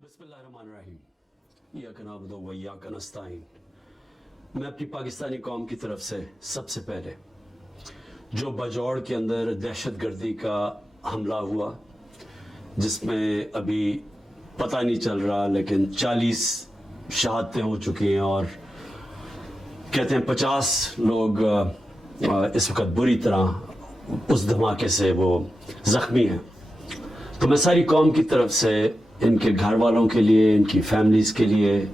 बिस्मिल्लाहिर्रहमानिर्रहीम इय्याका नअबुदु व इय्याका नस्तईन। मैं अपनी पाकिस्तानी कौम की तरफ से सबसे पहले जो बजौड़ के अंदर दहशतगर्दी का हमला हुआ, जिसमें अभी पता नहीं चल रहा लेकिन 40 शहादतें हो चुकी हैं और कहते हैं 50 लोग इस वक्त बुरी तरह उस धमाके से वो ज़ख्मी हैं। तो मैं सारी कौम की तरफ से इनके घर वालों के लिए, इनकी फैमिलीज़ के लिए,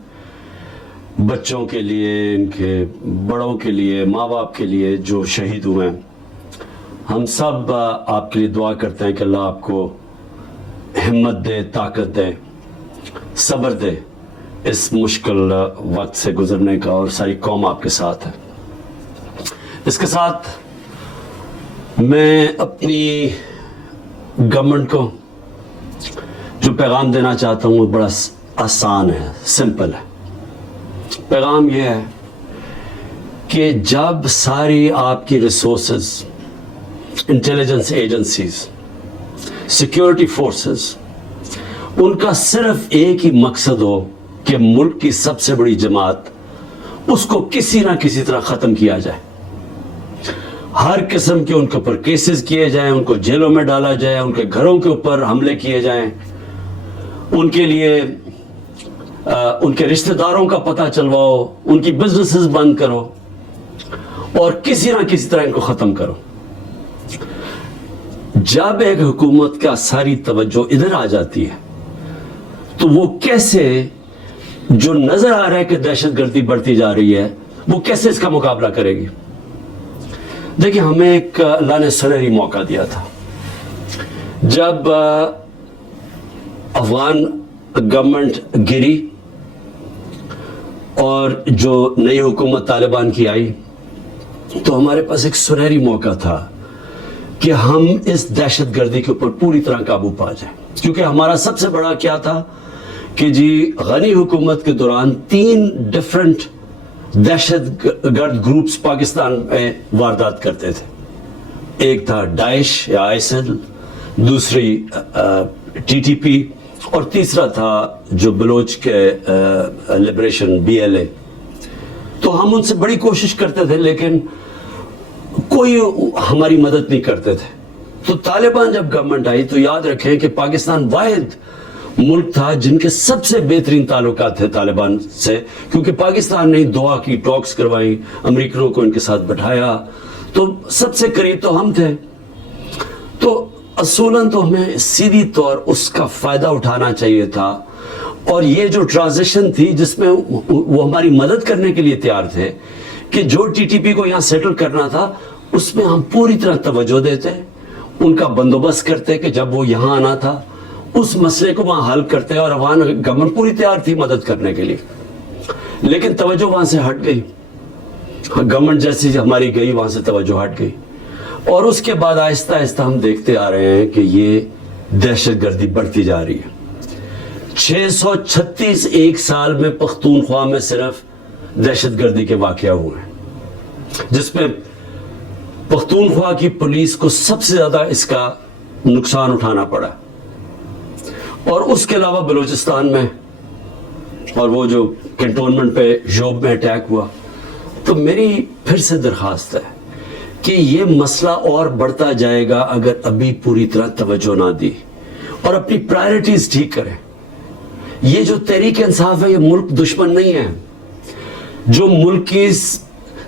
बच्चों के लिए, इनके बड़ों के लिए, माँ बाप के लिए जो शहीद हुए हैं, हम सब आपके लिए दुआ करते हैं कि अल्लाह आपको हिम्मत दे, ताकत दे, सब्र दे इस मुश्किल वक्त से गुजरने का, और सारी कौम आपके साथ है। इसके साथ मैं अपनी गवर्नमेंट को जो पैगाम देना चाहता हूँ वो बड़ा आसान है, सिंपल है। पैगाम ये है कि जब सारी आपकी resources, intelligence agencies, security forces, उनका सिर्फ एक ही मकसद हो कि मुल्क की सबसे बड़ी जमात, उसको किसी ना किसी तरह ख़त्म किया जाए, हर किस्म के उनके ऊपर केसेस किए जाएं, उनको जेलों में डाला जाए, उनके घरों के ऊपर हमले किए जाएं, उनके लिए उनके रिश्तेदारों का पता चलवाओ, उनकी बिजनेसेस बंद करो और किसी ना किसी तरह इनको ख़त्म करो। जब एक हुकूमत का सारी तवज्जो इधर आ जाती है तो वो कैसे, जो नजर आ रहा है कि दहशतगर्दी बढ़ती जा रही है, वो कैसे इसका मुकाबला करेगी। देखिए, हमें एक अल्लाह ने सुनहरी मौका दिया था जब अफगान गवर्नमेंट गिरी और जो नई हुकूमत तालिबान की आई, तो हमारे पास एक सुनहरी मौका था कि हम इस दहशतगर्दी के ऊपर पूरी तरह काबू पा जाएं। क्योंकि हमारा सबसे बड़ा क्या था कि जी, गनी हुकूमत के दौरान 3 डिफरेंट दहशतगर्द ग्रुप्स पाकिस्तान में वारदात करते थे। एक था दाइश या आईएसएल, दूसरी टीटीपी, और तीसरा था जो बलोच के लिबरेशन बीएलए। तो हम उनसे बड़ी कोशिश करते थे लेकिन कोई हमारी मदद नहीं करते थे। तो तालिबान जब गवर्नमेंट आई तो याद रखें कि पाकिस्तान वाहिद मुल्क था जिनके सबसे बेहतरीन ताल्लुकात थे तालिबान से, क्योंकि पाकिस्तान ने दुआ की, टॉक्स करवाई, अमेरिकनों को इनके साथ बैठाया, तो सबसे करीब तो हम थे। तो असूलन तो हमें सीधी तौर उसका फ़ायदा उठाना चाहिए था, और ये जो ट्रांजिशन थी जिसमें वो हमारी मदद करने के लिए तैयार थे कि जो टीटीपी को यहाँ सेटल करना था उसमें हम पूरी तरह तवज्जो देते, उनका बंदोबस्त करते कि जब वो यहाँ आना था उस मसले को वहाँ हल करते, और अफगान गवर्नमेंट पूरी तैयार थी मदद करने के लिए। लेकिन तवज्जो वहाँ से हट गई, गवर्नमेंट जैसी हमारी गई वहाँ से तवज्जो हट गई, और उसके बाद आहिस्ता आहिस्ता हम देखते आ रहे हैं कि ये दहशतगर्दी बढ़ती जा रही है। 636 एक साल में पख्तूनख्वा में सिर्फ दहशतगर्दी के वाक़या हुए हैं, जिसमें पख्तूनख्वा की पुलिस को सबसे ज़्यादा इसका नुकसान उठाना पड़ा, और उसके अलावा बलूचिस्तान में और वो जो कैंटोनमेंट पे जोब में अटैक हुआ। तो मेरी फिर से दरख्वास्त है कि ये मसला और बढ़ता जाएगा अगर अभी पूरी तरह तवज्जो ना दी और अपनी प्रायोरिटीज ठीक करें। ये जो तहरीक इंसाफ है ये मुल्क दुश्मन नहीं है। जो मुल्क की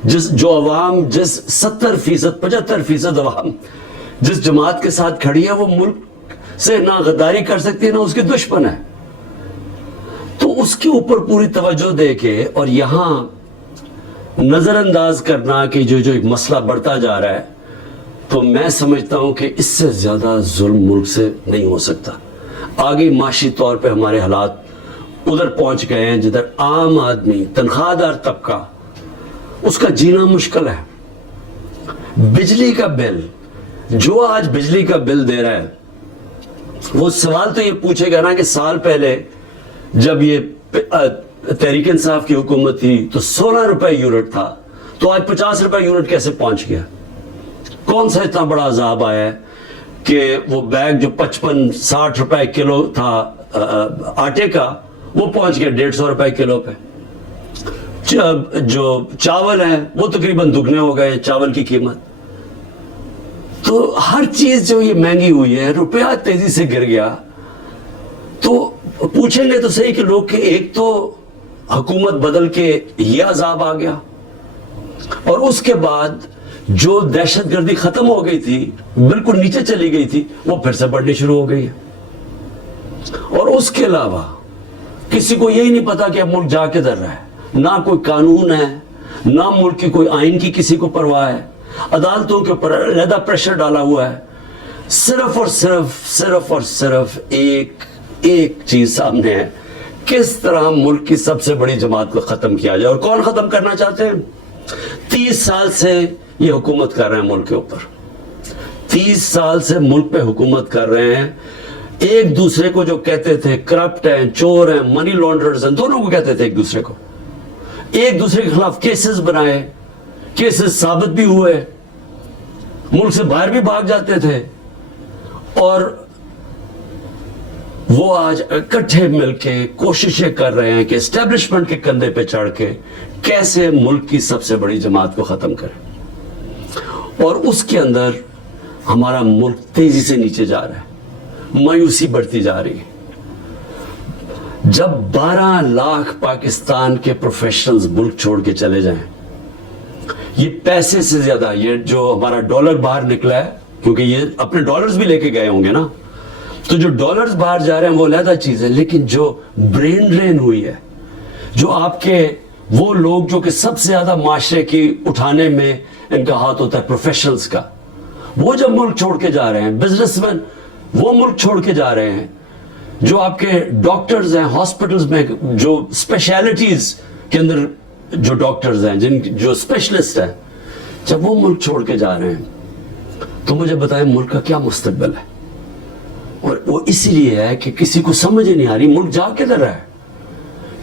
जो अवाम, जिस 70% 75% अवाम जिस जमात के साथ खड़ी है, वो मुल्क से ना गद्दारी कर सकती है ना उसके दुश्मन है। तो उसके ऊपर पूरी तवज्जो दे के और यहाँ नज़रअंदाज करना कि जो एक मसला बढ़ता जा रहा है, तो मैं समझता हूँ कि इससे ज़्यादा जुल्म मुल्क से नहीं हो सकता। आगे माशी तौर पे हमारे हालात उधर पहुँच गए हैं जिधर आम आदमी, तनख्वाहदार तबका, उसका जीना मुश्किल है। बिजली का बिल, जो आज बिजली का बिल दे रहा है, वो सवाल तो ये पूछेगा ना कि साल पहले जब ये तहरीक इंसाफ की हुकूमत थी तो 16 रुपए यूनिट था, तो आज 50 रुपए यूनिट कैसे पहुंच गया? कौन सा इतना बड़ा अजाब आया है कि वो बैग जो 55-60 रुपए किलो था आटे का वो पहुंच गया 150 रुपए किलो पे। जो चावल है वो तकरीबन दुगने हो गए चावल की कीमत। तो हर चीज जो ये महंगी हुई है, रुपया तेजी से गिर गया। तो पूछेंगे तो सही कि लोग के एक तो हुकूमत बदल के ये अजाब आ गया, और उसके बाद जो दहशतगर्दी खत्म हो गई थी, बिल्कुल नीचे चली गई थी, वो फिर से बढ़नी शुरू हो गई है। और उसके अलावा किसी को यही नहीं पता कि अब मुल्क जा किधर रहा है। ना कोई कानून है, ना मुल्क की कोई आइन की किसी को परवाह है। अदालतों के ऊपर अलहदा प्रेशर डाला हुआ है। सिर्फ और सिर्फ एक चीज सामने है, किस तरह मुल्क की सबसे बड़ी जमात को खत्म किया जाए। और कौन खत्म करना चाहते हैं? 30 साल से ये हुकूमत कर रहे हैं मुल्क के ऊपर। 30 साल से मुल्क पे हुकूमत कर रहे हैं। एक दूसरे को जो कहते थे करप्ट हैं, चोर हैं, मनी लॉन्ड्रर्स हैं, दोनों को कहते थे एक दूसरे को। एक दूसरे के खिलाफ केसेस बनाए, केसेस साबित भी हुए, मुल्क से बाहर भी भाग जाते थे। और वो आज इकट्ठे मिलके कोशिशें कर रहे हैं कि एस्टेब्लिशमेंट के कंधे पे चढ़ के कैसे मुल्क की सबसे बड़ी जमात को खत्म करें। और उसके अंदर हमारा मुल्क तेजी से नीचे जा रहा है, मायूसी बढ़ती जा रही है। जब 12 लाख पाकिस्तान के प्रोफेशनल्स मुल्क छोड़ के चले जाएं, ये पैसे से ज्यादा, ये जो हमारा डॉलर बाहर निकला है, क्योंकि ये अपने डॉलर्स भी लेके गए होंगे ना, तो जो डॉलर्स बाहर जा रहे हैं वो अलग चीज है। लेकिन जो ब्रेन ड्रेन हुई है, जो आपके वो लोग जो कि सबसे ज्यादा माशरे की उठाने में इनका हाथ होता है, प्रोफेशनल्स का, वो जब मुल्क छोड़ के जा रहे हैं, बिजनेसमैन वो मुल्क छोड़ के जा रहे हैं, जो आपके डॉक्टर्स हैं हॉस्पिटल्स में, जो स्पेशलिटीज के अंदर जो डॉक्टर्स हैं, जो स्पेशलिस्ट हैं, जब वो मुल्क छोड़ के जा रहे हैं, तो मुझे बताएं मुल्क का क्या मुस्तकबिल है। और वो इसीलिए है कि किसी को समझ ही नहीं आ रही मुल्क जा किधर रहा है,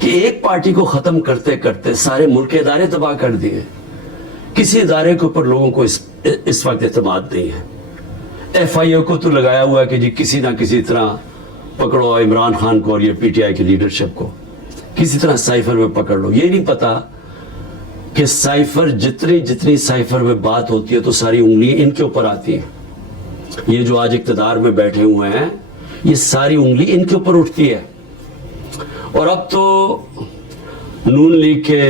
कि एक पार्टी को खत्म करते करते सारे मुल्क के इदारे तबाह कर दिए। किसी इदारे के ऊपर लोगों को इस वक्त एतमाद नहीं है। FIA को तो लगाया हुआ है कि जी किसी ना किसी तरह पकड़ो इमरान खान को और ये PTI की लीडरशिप को, किसी तरह साइफर में पकड़ लो। ये नहीं पता कि साइफर जितनी साइफर में बात होती है तो सारी उंगली इनके ऊपर आती है। ये जो आज इक्तदार में बैठे हुए हैं, ये सारी उंगली इनके ऊपर उठती है। और अब तो नून लीग के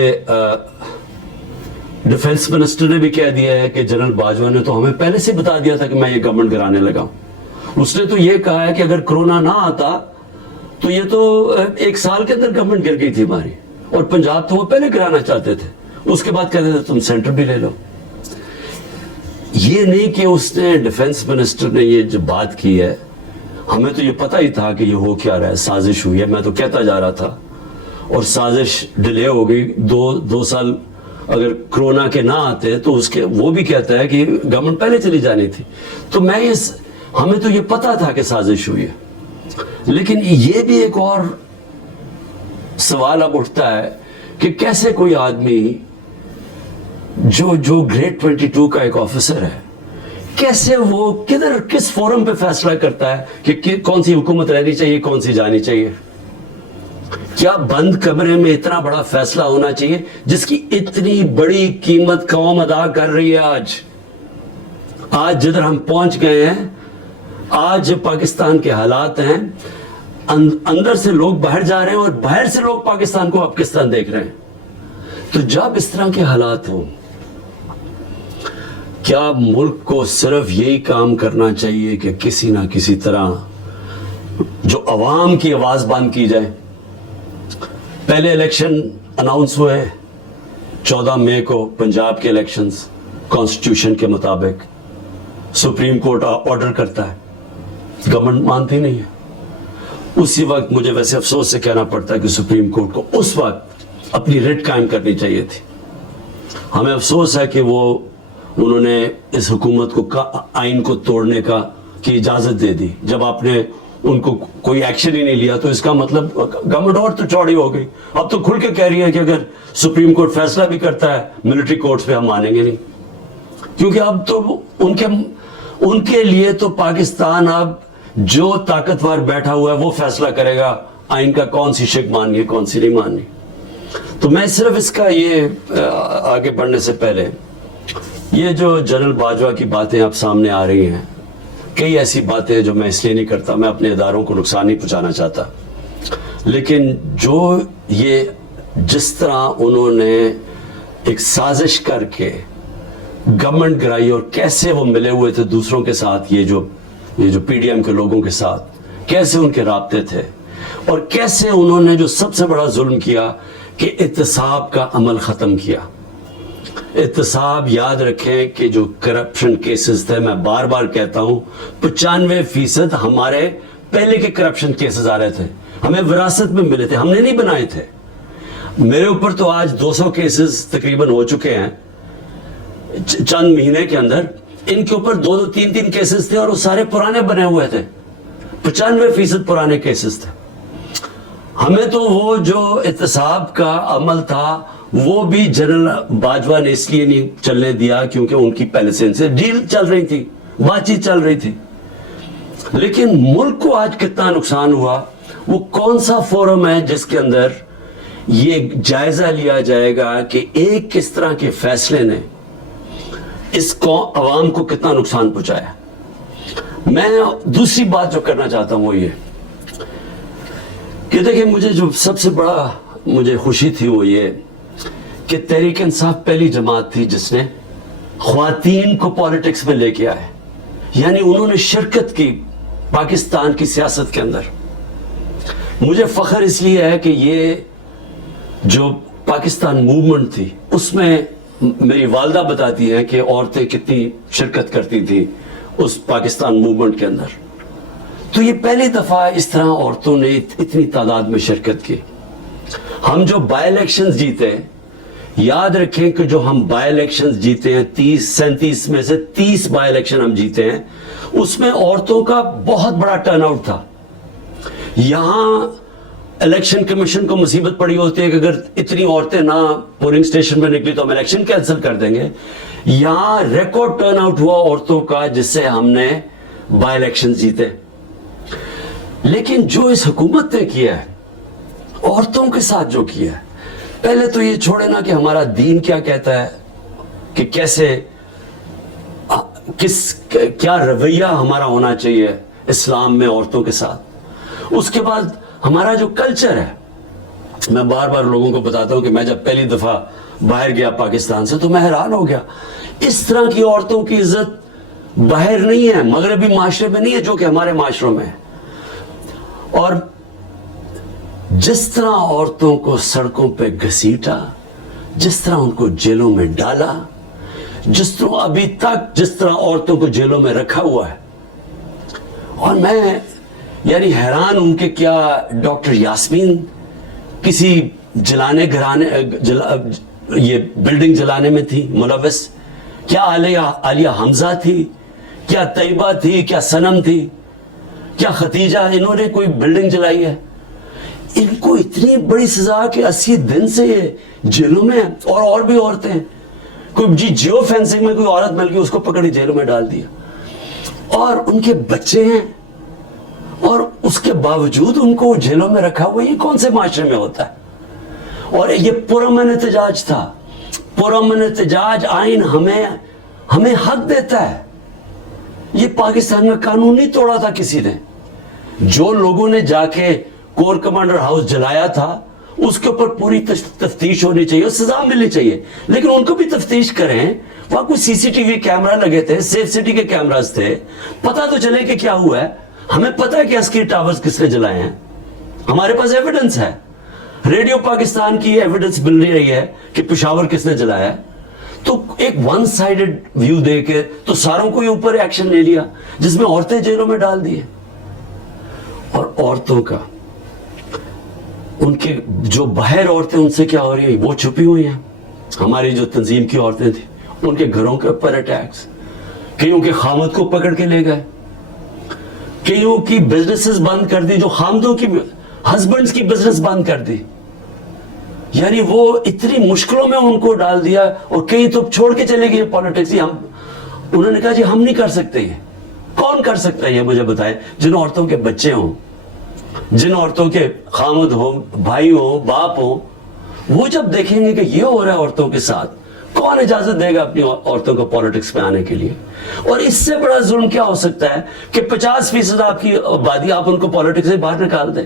डिफेंस मिनिस्टर ने भी कह दिया है कि जनरल बाजवा ने तो हमें पहले से बता दिया था कि मैं ये गवर्नमेंट गिराने लगा हूं। उसने तो ये कहा है कि अगर कोरोना ना आता तो ये तो 1 साल के अंदर गवर्नमेंट गिर गई थी हमारी, और पंजाब तो वो पहले गिराना चाहते थे। उसके बाद कहते थे तुम सेंटर भी ले लो। ये नहीं कि उसने डिफेंस मिनिस्टर ने ये जो बात की है, हमें तो ये पता ही था कि ये हो क्या रहा है, साजिश हुई है। मैं तो कहता जा रहा था, और साजिश डिले हो गई 2 साल। अगर कोरोना के ना आते तो उसके वो भी कहता है कि गवर्नमेंट पहले चली जानी थी। तो हमें तो ये पता था कि साजिश हुई है। लेकिन ये भी एक और सवाल अब उठता है कि कैसे कोई आदमी जो ग्रेड 22 का एक ऑफिसर है, कैसे वो किस फोरम पे फैसला करता है कि कौन सी हुकूमत रहनी चाहिए, कौन सी जानी चाहिए। क्या बंद कमरे में इतना बड़ा फैसला होना चाहिए जिसकी इतनी बड़ी कीमत कौम अदा कर रही है। आज जिधर हम पहुंच गए हैं, आज पाकिस्तान के हालात हैं, अंदर से लोग बाहर जा रहे हैं और बाहर से लोग पाकिस्तान को पाकिस्तान देख रहे हैं। तो जब इस तरह के हालात हों, क्या मुल्क को सिर्फ यही काम करना चाहिए कि किसी ना किसी तरह जो अवाम की आवाज बंद की जाए। पहले इलेक्शन अनाउंस हुए 14 मई को, पंजाब के इलेक्शंस कॉन्स्टिट्यूशन के मुताबिक। सुप्रीम कोर्ट ऑर्डर करता है, गवर्नमेंट मानती नहीं है। उसी वक्त मुझे वैसे अफसोस से कहना पड़ता है कि सुप्रीम कोर्ट को उस वक्त अपनी रिट कायम करनी चाहिए थी। हमें अफसोस है कि उन्होंने इस हुकूमत को आइन को तोड़ने की इजाजत दे दी। जब आपने उनको कोई एक्शन ही नहीं लिया तो इसका मतलब गवर्नमेंट और तो चौड़ी हो गई। अब तो खुल के कह रही है कि अगर सुप्रीम कोर्ट फैसला भी करता है मिलिट्री कोर्ट्स पे हम मानेंगे नहीं, क्योंकि अब तो उनके लिए तो पाकिस्तान अब जो ताकतवर बैठा हुआ है वो फैसला करेगा आइन का कौन सी शिक माननी है कौन सी नहीं माननी। तो मैं सिर्फ इसका ये आगे बढ़ने से पहले ये जो जनरल बाजवा की बातें आप सामने आ रही हैं, कई ऐसी बातें जो मैं इसलिए नहीं करता, मैं अपने इदारों को नुकसान नहीं पहुंचाना चाहता, लेकिन जो ये जिस तरह उन्होंने एक साजिश करके गवर्नमेंट गिराई और कैसे वो मिले हुए थे दूसरों के साथ, ये जो पीडीएम के लोगों के साथ कैसे उनके राब्ते थे, और कैसे उन्होंने जो सबसे बड़ा जुल्म किया कि इत्तेसाब का अमल ख़त्म किया। इत्तेसाब याद रखें कि जो करप्शन केसेस थे, मैं बार बार कहता हूँ 95% हमारे पहले के करप्शन केसेस आ रहे थे, हमें विरासत में मिले थे, हमने नहीं बनाए थे। मेरे ऊपर तो आज 200 केसेस तकरीबन हो चुके हैं चंद महीने के अंदर, इनके ऊपर 2-2, 3-3 केसेस थे और वो सारे पुराने बने हुए थे, 95% पुराने केसेस थे। हमें तो वो जो एहतसाब का अमल था वो भी जनरल बाजवा ने इसलिए नहीं चलने दिया क्योंकि उनकी पहले से इनसे डील चल रही थी, बातचीत चल रही थी। लेकिन मुल्क को आज कितना नुकसान हुआ, वो कौन सा फोरम है जिसके अंदर ये जायजा लिया जाएगा कि एक किस तरह के फैसले ने इसको अवाम को कितना नुकसान पहुंचाया। मैं दूसरी बात जो करना चाहता हूं वो ये कि देखिए, मुझे जो सबसे बड़ा मुझे खुशी थी वो ये कि तहरीक इंसाफ पहली जमात थी जिसने ख्वातीन को पॉलिटिक्स में लेके आए, यानी उन्होंने शिरकत की पाकिस्तान की सियासत के अंदर। मुझे फख्र इसलिए है कि ये जो पाकिस्तान मूवमेंट थी उसमें मेरी वालदा बताती हैं कि औरतें कितनी शिरकत करती थी उस पाकिस्तान मूवमेंट के अंदर। तो ये पहली दफा इस तरह औरतों ने इतनी तादाद में शिरकत की। हम जो बाई इलेक्शंस जीते, याद रखें कि जो हम बाई इलेक्शंस जीते हैं 37 में से 30 बाई इलेक्शन हम जीते हैं, उसमें औरतों का बहुत बड़ा टर्नआउट था। यहां इलेक्शन कमीशन को मुसीबत पड़ी होती है कि अगर इतनी औरतें ना पोलिंग स्टेशन में निकली तो हम इलेक्शन कैंसिल कर देंगे। यहां रिकॉर्ड टर्नआउट हुआ औरतों का जिससे हमने बाई इलेक्शन जीते। लेकिन जो इस हुकूमत ने किया है औरतों के साथ जो किया है, पहले तो ये छोड़े ना कि हमारा दीन क्या कहता है कि कैसे क्या रवैया हमारा होना चाहिए इस्लाम में औरतों के साथ। उसके बाद हमारा जो कल्चर है, मैं बार बार लोगों को बताता हूं कि मैं जब पहली दफा बाहर गया पाकिस्तान से तो मैं हैरान हो गया, इस तरह की औरतों की इज्जत बाहर नहीं है, मगरबी माशरे में नहीं है जो कि हमारे माशरों में है। और जिस तरह औरतों को सड़कों पे घसीटा, जिस तरह उनको जेलों में डाला, जिस तरह अभी तक जिस तरह औरतों को जेलों में रखा हुआ है, और मैं यानी हैरान हूं कि क्या डॉक्टर यास्मीन किसी जलाने घराने ये बिल्डिंग जलाने में थी मुलव्वस? क्या आलिया हमजा थी? क्या तैयबा थी? क्या सनम थी? क्या खतीजा? इन्होंने कोई बिल्डिंग जलाई है? इनको इतनी बड़ी सजा कि 80 दिन से ये जेलों में है। और भी औरतें, कोई जियो फेंसिंग में कोई औरत मिल गई उसको पकड़ जेलों में डाल दिया, और उनके बच्चे हैं और उसके बावजूद उनको जेलों में रखा हुआ। ये कौन से माशरे में होता है? और ये पुरअमन एहतजाज था। पुरअमन एहतजाज आइन हमें हक देता है। ये पाकिस्तान में कानून नहीं तोड़ा था किसी ने। जो लोगों ने जाके कोर कमांडर हाउस जलाया था उसके ऊपर पूरी तफ्तीश होनी चाहिए, सजा मिलनी चाहिए, लेकिन उनको भी तफ्तीश करें। वहां कुछ सीसीटीवी कैमरा लगे थे, सेफ सिटी के कैमरास थे, पता तो चले कि क्या हुआ है। हमें पता है कि अस्की टावर्स किसने जलाए हैं, हमारे पास एविडेंस है। रेडियो पाकिस्तान की एविडेंस मिल रही है कि पेशावर किसने जलाया है। तो एक वन साइडेड व्यू दे के तो सारों को ऊपर एक्शन ले लिया, जिसमें औरतें जेलों में डाल दिए। और औरतों का, उनके जो बाहर औरतें उनसे क्या हो रही है, वो छुपी हुई हैं। हमारी जो तंजीम की औरतें थी उनके घरों के ऊपर अटैक्स, कईयों के खामद को पकड़ के ले गए, कईयों की बिजनेसेस बंद कर दी, जो खामदों की हस्बैंड्स की बिजनेस बंद कर दी। यानी वो इतनी मुश्किलों में उनको डाल दिया। और कई तो छोड़ के चले गए पॉलिटिक्स ही। उन्होंने कहा जी हम नहीं कर सकते ये, کون کر سکتا ہے یہ مجھے بتائیں؟ جن عورتوں کے بچے ہوں، جن عورتوں کے خامد ہوں، بھائی ہوں، باپ ہوں، وہ جب دیکھیں گے کہ یہ ہو رہا ہے عورتوں کے ساتھ، کون اجازت دے گا اپنی عورتوں کو پالیٹکس میں آنے کے لیے؟ اور اس سے بڑا ظلم کیا ہو سکتا ہے کہ 50% آپ کی آبادی آپ ان کو پالیٹکس سے باہر نکال دیں،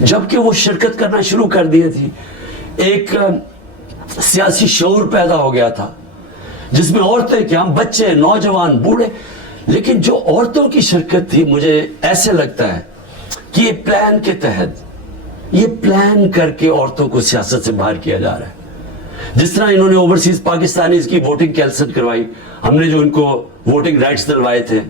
جبکہ وہ شرکت کرنا شروع کر دیے تھی۔ ایک سیاسی شعور پیدا ہو گیا تھا جس میں عورتیں کیا، بچے، نوجوان، بوڑھے، لیکن جو عورتوں کی شرکت تھی، مجھے ایسے لگتا ہے کہ یہ پلان کے تحت، یہ پلان کر کے عورتوں کو سیاست سے باہر کیا جا رہا ہے۔ جس طرح انہوں نے اوورسیز پاکستانیز کی ووٹنگ کینسل کروائی، ہم نے جو ان کو ووٹنگ رائٹس دلوائے تھے،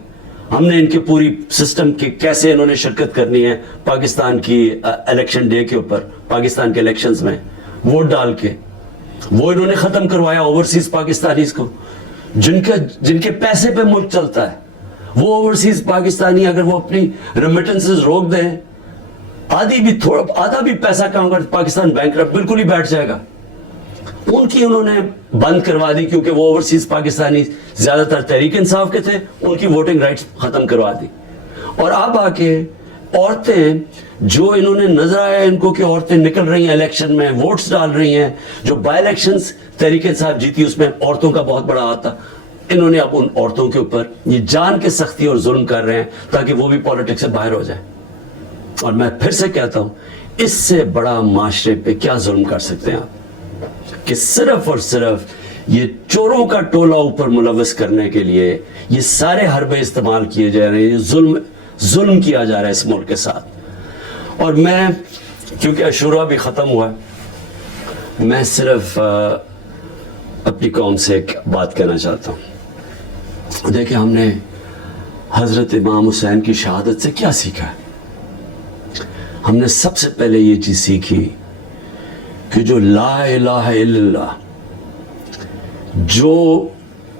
ہم نے ان کے پوری سسٹم کی کیسے انہوں نے شرکت کرنی ہے پاکستان کی الیکشن ڈے کے اوپر، پاکستان کے الیکشنز میں ووٹ ڈال کے، وہ انہوں نے ختم کروایا اوورسیز پاکستانیز کو، جن کے پیسے پہ ملک چلتا ہے۔ وہ اوورسیز پاکستانی اگر وہ اپنی ریمیٹنسز روک دیں، آدھا بھی پیسہ کام کر، پاکستان بینکرپٹ بالکل ہی بیٹھ جائے گا۔ ان کی انہوں نے بند کروا دی، کیونکہ وہ اوورسیز پاکستانی زیادہ تر تحریک انصاف کے تھے، ان کی ووٹنگ رائٹس ختم کروا دی۔ اور اب آ کے عورتیں، جو انہوں نے نظر آیا ان کو کہ عورتیں نکل رہی ہیں الیکشن میں، ووٹس ڈال رہی ہیں، جو بائی الیکشنز تحریک انصاف جیتی اس میں عورتوں کا بہت بڑا ہاتھ تھا، انہوں نے اب ان عورتوں کے اوپر یہ جان کے سختی اور ظلم کر رہے ہیں تاکہ وہ بھی پالیٹکس سے باہر ہو جائیں۔ اور میں پھر سے کہتا ہوں، اس سے بڑا معاشرے پہ کیا ظلم کر سکتے ہیں آپ، کہ صرف اور صرف یہ چوروں کا ٹولہ اوپر ملوث کرنے کے لیے یہ سارے حربے استعمال کیے جا رہے ہیں، ظلم کیا جا رہا ہے اس ملک کے ساتھ۔ اور میں، کیونکہ عاشورہ بھی ختم ہوا ہے، میں صرف اپنی قوم سے ایک بات کہنا چاہتا ہوں۔ دیکھیں، ہم نے حضرت امام حسین کی شہادت سے کیا سیکھا ہے؟ ہم نے سب سے پہلے یہ چیز سیکھی کہ جو لا الہ الا اللہ،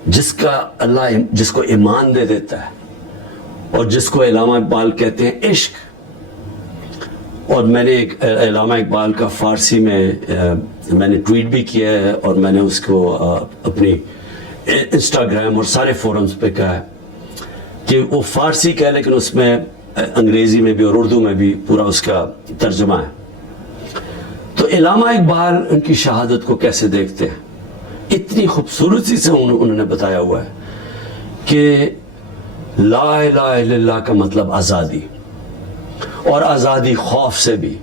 جس کا اللہ جس کو ایمان دے دیتا ہے، اور جس کو علامہ اقبال کہتے ہیں عشق، اور میں نے ایک علامہ اقبال کا فارسی میں نے ٹویٹ بھی کیا ہے، اور میں نے اس کو اپنی انسٹاگرام اور سارے فورمز پہ کہا ہے کہ وہ فارسی کہہ، لیکن اس میں انگریزی میں بھی اور اردو میں بھی پورا اس کا ترجمہ ہے۔ تو علامہ اقبال ان کی شہادت کو کیسے دیکھتے ہیں؟ اتنی خوبصورتی سے انہوں نے بتایا ہوا ہے کہ لا الہ الا اللہ کا مطلب آزادی، اور آزادی خوف سے بھی،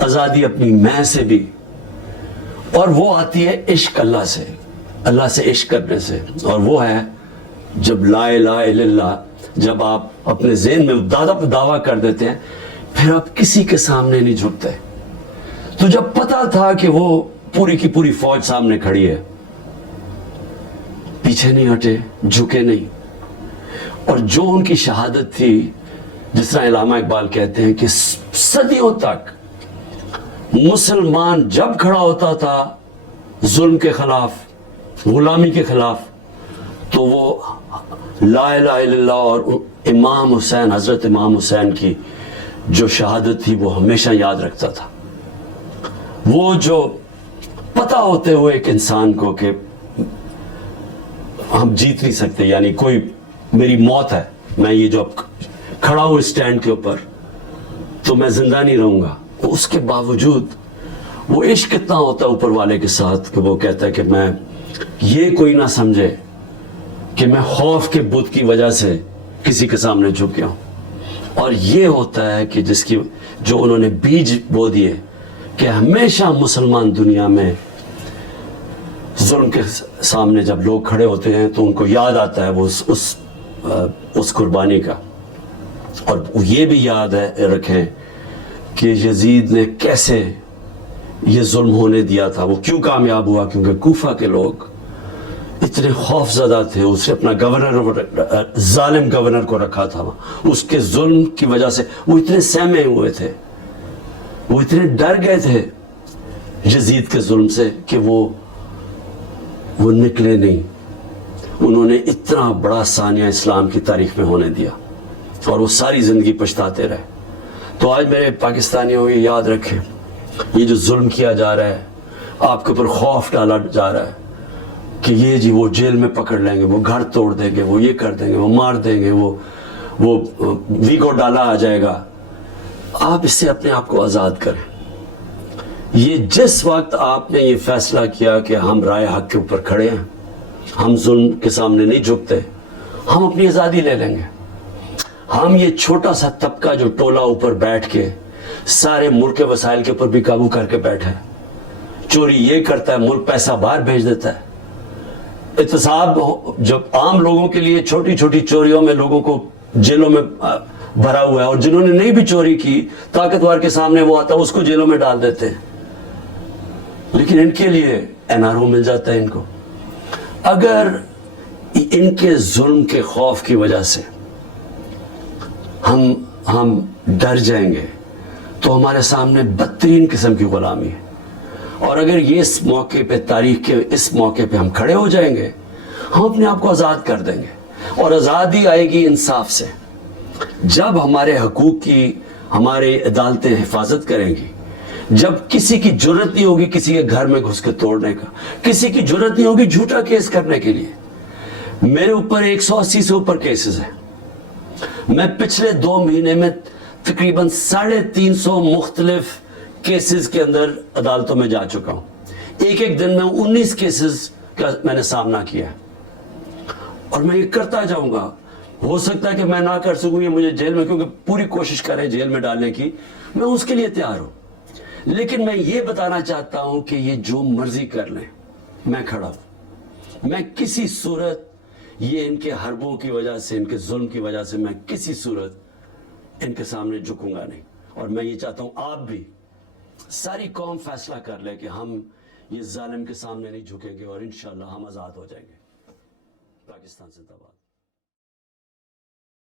آزادی اپنی میں سے بھی، اور وہ آتی ہے عشق اللہ سے عشق کرنے سے۔ اور وہ ہے جب لا الہ الا اللہ، جب آپ اپنے ذہن میں دعویٰ کر دیتے ہیں، پھر آپ کسی کے سامنے نہیں جھکتے۔ تو جب پتا تھا کہ وہ پوری کی پوری فوج سامنے کھڑی ہے، پیچھے نہیں ہٹے، جھکے نہیں۔ اور جو ان کی شہادت تھی، جس طرح علامہ اقبال کہتے ہیں کہ صدیوں تک مسلمان جب کھڑا ہوتا تھا ظلم کے خلاف، غلامی کے خلاف، تو وہ لا الہ الا اللہ اور امام حسین، حضرت امام حسین کی جو شہادت تھی وہ ہمیشہ یاد رکھتا تھا۔ وہ جو پتہ ہوتے ہوئے ایک انسان کو کہ ہم جیت نہیں سکتے، یعنی کوئی میری موت ہے، میں یہ جو کھڑا ہوں اسٹینڈ کے اوپر تو میں زندہ نہیں رہوں گا، اس کے باوجود وہ عشق کتنا ہوتا ہے اوپر والے کے ساتھ کہ وہ کہتا ہے کہ میں یہ کوئی نہ سمجھے کہ میں خوف کے بت کی وجہ سے کسی کے سامنے جھک گیا ہوں۔ اور یہ ہوتا ہے کہ جو انہوں نے بیج بو دیے کہ ہمیشہ مسلمان دنیا میں ظلم کے سامنے جب لوگ کھڑے ہوتے ہیں تو ان کو یاد آتا ہے وہ اس قربانی کا۔ اور یہ بھی یاد رکھیں کہ یزید نے کیسے یہ ظلم ہونے دیا تھا، وہ کیوں کامیاب ہوا، کیونکہ کوفہ کے لوگ اتنے خوف زدہ تھے، اس نے اپنا ظالم گورنر کو رکھا تھا، اس کے ظلم کی وجہ سے وہ اتنے سہمے ہوئے تھے، وہ اتنے ڈر گئے تھے یزید کے ظلم سے کہ وہ نکلے نہیں۔ انہوں نے اتنا بڑا ثانیہ اسلام کی تاریخ میں ہونے دیا اور وہ ساری زندگی پچھتاتے رہے۔ تو آج میرے پاکستانیوں یہ یاد رکھیں، یہ جو ظلم کیا جا رہا ہے، آپ کے اوپر خوف ڈالا جا رہا ہے کہ یہ جی وہ جیل میں پکڑ لیں گے، وہ گھر توڑ دیں گے، وہ یہ کر دیں گے، وہ مار دیں گے، وہ وہ وی کو ڈالا آ جائے گا. آپ اس سے اپنے آپ کو آزاد کریں. یہ جس وقت آپ نے یہ فیصلہ کیا کہ ہم رائے حق کے اوپر کھڑے ہیں, ہم ظلم کے سامنے نہیں جھکتے, ہم اپنی آزادی لے لیں گے. ہم یہ چھوٹا سا طبقہ جو ٹولہ اوپر بیٹھ کے سارے ملک کے وسائل کے اوپر بھی قابو کر کے بیٹھا ہے, چوری یہ کرتا ہے, ملک پیسہ باہر بھیج دیتا ہے. احتساب جب عام لوگوں کے لیے چھوٹی چھوٹی چوریوں میں لوگوں کو جیلوں میں بھرا ہوا ہے, اور جنہوں نے نہیں بھی چوری کی طاقتور کے سامنے وہ آتا ہے اس کو جیلوں میں ڈال دیتے ہیں. لیکن ان کے لیے این آر او مل جاتا ہے ان کو. اگر ان کے ظلم کے خوف کی وجہ سے ہم ڈر جائیں گے تو ہمارے سامنے بدترین قسم کی غلامی ہے. اور اگر یہ اس موقع پہ, تاریخ کے اس موقع پہ ہم کھڑے ہو جائیں گے, ہم اپنے آپ کو آزاد کر دیں گے. اور آزادی آئے گی انصاف سے. جب ہمارے حقوق کی ہمارے عدالتیں حفاظت کریں گی, جب کسی کی جرت نہیں ہوگی کسی کے گھر میں گھس کے توڑنے کا, کسی کی جرت نہیں ہوگی جھوٹا کیس کرنے کے لیے. میرے اوپر 180 سے اوپر کیسز ہیں. میں پچھلے 2 مہینے میں تقریباً 350 مختلف کیسز کے اندر عدالتوں میں جا چکا ہوں. ایک دن میں 19 کیسز کا میں نے سامنا کیا ہے, اور میں یہ کرتا جاؤں گا. ہو سکتا ہے کہ میں نہ کر سکوں, یہ مجھے جیل میں, کیونکہ پوری کوشش کریں جیل میں ڈالنے کی, میں اس کے لیے تیار ہوں. لیکن میں یہ بتانا چاہتا ہوں کہ یہ جو مرضی کر لیں, میں کھڑا ہوں. میں کسی صورت یہ ان کے حربوں کی وجہ سے, ان کے ظلم کی وجہ سے میں کسی صورت ان کے سامنے جھکوں گا نہیں. اور میں یہ چاہتا ہوں آپ بھی, ساری قوم فیصلہ کر لے کہ ہم یہ ظالم کے سامنے نہیں جھکیں گے, اور انشاءاللہ ہم آزاد ہو جائیں گے. پاکستان زندہ باد.